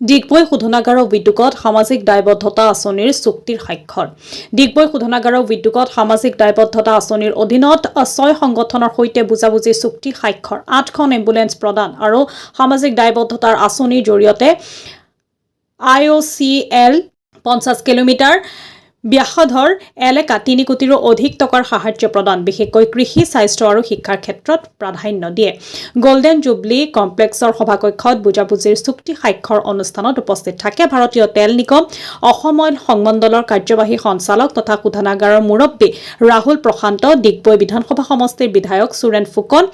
ডিগবৈ শোধনাগাৰৰ উদ্যোগত সামাজিক দায়বদ্ধতা আঁচনিৰ চুক্তিৰ স্বাক্ষৰ। ডিগবৈ শোধনাগাৰৰ উদ্যোগত সামাজিক দায়বদ্ধতা আঁচনিৰ অধীনত 6 সংগঠনৰ সৈতে বুজাবুজি চুক্তি স্বাক্ষৰ। 8খন এম্বুলেন্স প্ৰদান আৰু সামাজিক দায়বদ্ধতাৰ আঁচনিৰ জৰিয়তে IOCL 50 কিলোমিটাৰ ব্যাসাৰ্ধৰ এলেকা 3 কোটিৰো অধিক টকাৰ সাহায্য প্ৰদান, বিশেষকৈ কৃষি, স্বাস্থ্য আৰু শিক্ষাৰ ক্ষেত্ৰত প্ৰাধান্য দিয়ে। গোল্ডেন জুবলি কমপ্লেক্সৰ সভাকক্ষত বুজাবুজিৰ চুক্তি স্বাক্ষৰ অনুষ্ঠানত উপস্থিত থাকে ভাৰতীয় তেল নিগম, অসম অইল সংমণ্ডলৰ কাৰ্যবাহী সঞ্চালক তথা শোধনাগাৰৰ মুৰব্বী ৰাহুল প্ৰশান্ত, ডিগবৈ বিধানসভা সমষ্টিৰ বিধায়ক সুৰেন ফুকন,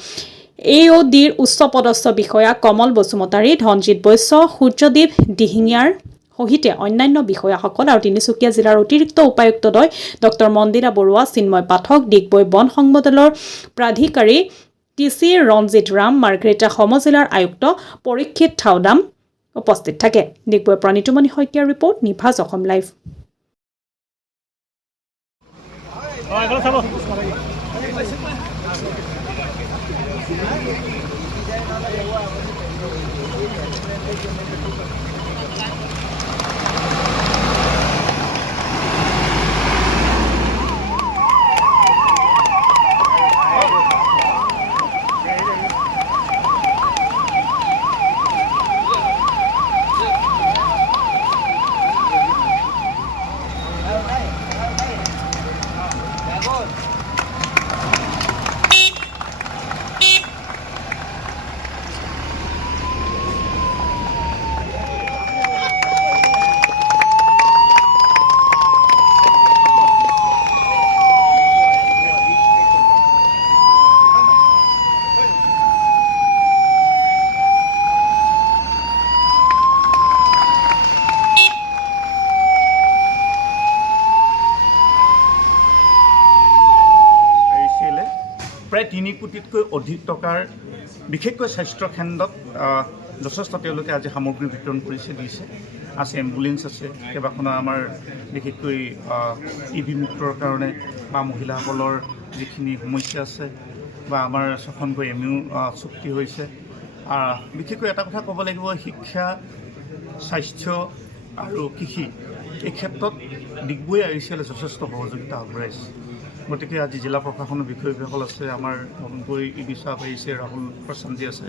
AODৰ উচ্চপদস্থ বিষয়া কমল বসুমতাৰী, ধনজিৎ বৈশ্য, সূৰ্যদীপ দিহিঙীয়াৰ সহিতে অন্যান্য বিষয়াসকল আৰু তিনিচুকীয়া জিলাৰ অতিৰিক্ত উপায়ুক্তদ্বয় ডক্টৰ মন্দিৰা বৰুৱা, চিন্ময় পাঠক, ডিগবৈ বন সংমণ্ডলৰ প্ৰাধিকাৰী TC ৰঞ্জিত ৰাম, মাৰ্গ্ৰেটা সমজিলাৰ আয়ুক্ত পৰীক্ষিত থাওদাম উপস্থিত থাকে। ডিগবৈ প্ৰণীতমণি শইকীয়াৰ ৰিপৰ্ট, নিভাজ অসম লাইভ। প্ৰায় 3 কোটিতকৈ অধিক টকাৰ বিশেষকৈ স্বাস্থ্য কেন্দ্ৰত যথেষ্ট তেওঁলোকে আজি সামগ্ৰী বিতৰণ কৰিছে, দিছে। আছে এম্বুলেন্স আছে, কেইবাখনো আমাৰ বিশেষকৈ TB মুক্তৰ কাৰণে বা মহিলাসকলৰ যিখিনি সমস্যা আছে বা আমাৰ 6খনকৈ MU চুক্তি হৈছে। বিশেষকৈ এটা কথা ক'ব লাগিব, শিক্ষা, স্বাস্থ্য আৰু কৃষি এই ক্ষেত্ৰত ডিগবৈ IOCL যথেষ্ট সহযোগিতা আগবঢ়াইছে। গতিকে আজি জিলা প্ৰশাসনৰ বিষয়সকল আছে, আমাৰ নতুনকৈ ED চাপ আহিছে, ৰাহুল প্ৰশান্তজী আছে,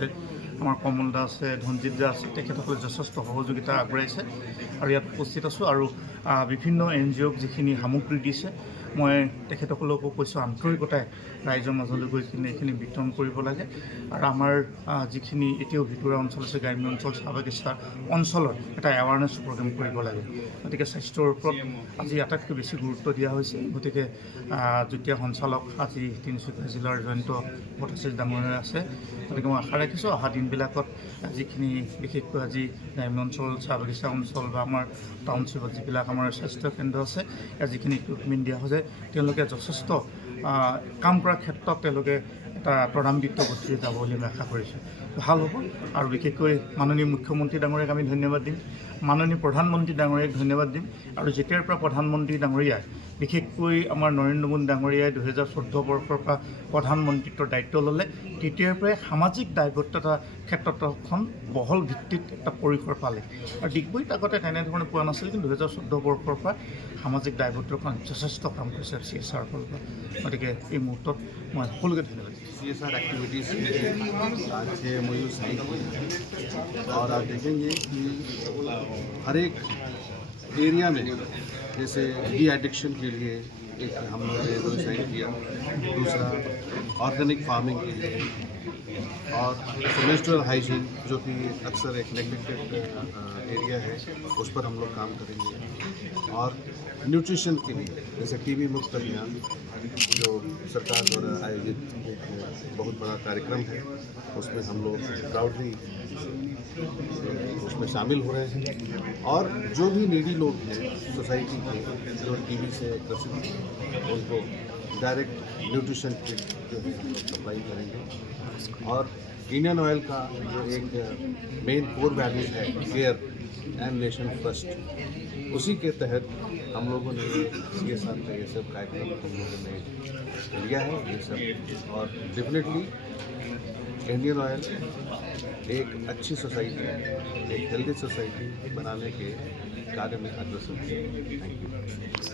আমাৰ কমল দা আছে, ধনজিৎ দা আছে, তেখেতসকলে যথেষ্ট সহযোগিতা আগবঢ়াইছে আৰু ইয়াত উপস্থিত আছোঁ। আৰু বিভিন্ন NGOক যিখিনি সামগ্ৰী দিছে, মই তেখেতসকলকো কৈছোঁ আন্তৰিকতাই ৰাইজৰ মাজলৈ গৈ কিনে এইখিনি বিতৰণ কৰিব লাগে। আৰু আমাৰ যিখিনি এতিয়াও ভিতৰুৱা অঞ্চল আছে, গ্ৰাম্য অঞ্চল, চাহ বাগিচা অঞ্চলৰ এটা এৱাৰনেছ প্ৰগ্ৰেম কৰিব লাগে। গতিকে স্বাস্থ্যৰ ওপৰত আজি আটাইতকৈ বেছি গুৰুত্ব দিয়া হৈছে। গতিকে যুটীয়া সঞ্চালক আজি তিনিচুকীয়া জিলাৰ জয়ন্ত ভট্টাচাৰ্য ডাঙৰীয়া আছে। গতিকে মই আশা ৰাখিছোঁ অহা দিনবিলাকত যিখিনি বিশেষকৈ আজি গ্ৰাম্য অঞ্চল, চাহ বাগিচা অঞ্চল বা আমাৰ টাউনশ্বিপত যিবিলাক আমাৰ স্বাস্থ্য কেন্দ্ৰ আছে, ইয়াত যিখিনি ইকুইপমেণ্ট দিয়া হৈছে, তেওঁলোকে যথেষ্ট কাম কৰাৰ ক্ষেত্ৰত তেওঁলোকে এটা ত্বৰান্বিত গতিৰে যাব বুলি আমি আশা কৰিছোঁ। ভাল হ'ব। আৰু বিশেষকৈ মাননীয় মুখ্যমন্ত্ৰী ডাঙৰীয়াক আমি ধন্যবাদ দিম, মাননীয় প্ৰধানমন্ত্ৰী ডাঙৰীয়াক ধন্যবাদ দিম। আৰু যেতিয়াৰ পৰা প্ৰধানমন্ত্ৰী ডাঙৰীয়াই বিশেষকৈ আমাৰ নৰেন্দ্ৰ মোদী ডাঙৰীয়াই 2014 বৰ্ষৰ পৰা প্ৰধানমন্ত্ৰীত্বৰ দায়িত্ব ল'লে, তেতিয়াৰ পৰাই সামাজিক দায়বদ্ধতা ক্ষেত্ৰত এখন বহল ভিত্তিত এটা পৰিসৰ পালে। আৰু ডিগবৈত আগতে তেনেধৰণে পোৱা নাছিল, কিন্তু 2014 বৰ্ষৰ পৰা সামাজিক দায়বদ্ধতাখন যথেষ্ট কাম কৰিছে CSR ফালৰ পৰা। গতিকে এই মুহূৰ্তত মই সকলোকে ধন্যবাদ দিছোঁ। CSR एक्टिविटीज़ आज से MOU साइन किए और आप देखेंगे कि हर एक एरिया में जैसे डी एडिक्शन के लिए एक हम लोगों ने MOU साइन किया, दूसरा ऑर्गेनिक फार्मिंग के लिए और मेंस्ट्रुअल हाइजीन जो कि अक्सर एक नेग्लेक्टेड एरिया है, उस पर हम लोग काम करेंगे। और न्यूट्रिशन के लिए जैसे TB मुक्त अभियान जो सरकार द्वारा आयोजित एक बहुत बड़ा कार्यक्रम है, उसमें हम लोग प्राउडली उसमें शामिल हो रहे हैं। और जो भी नीडी लोग हैं सोसाइटी के जो TB से ग्रसित हैं, उनको डायरेक्ट न्यूट्रिशन किट जो है सप्लाई करेंगे। और इंडियन ऑयल का जो एक मेन कोर वैल्यूज है, केयर एंड नेशन फर्स्ट, उसी के तहत हम लोगों ने CSR का ये सब कार्यक्रम हम लोगों ने लिया है ये सब। और डेफिनेटली इंडियन ऑयल एक अच्छी सोसाइटी, एक हेल्दी सोसाइटी बनाने के कार्य में अग्रसर है। Thank you.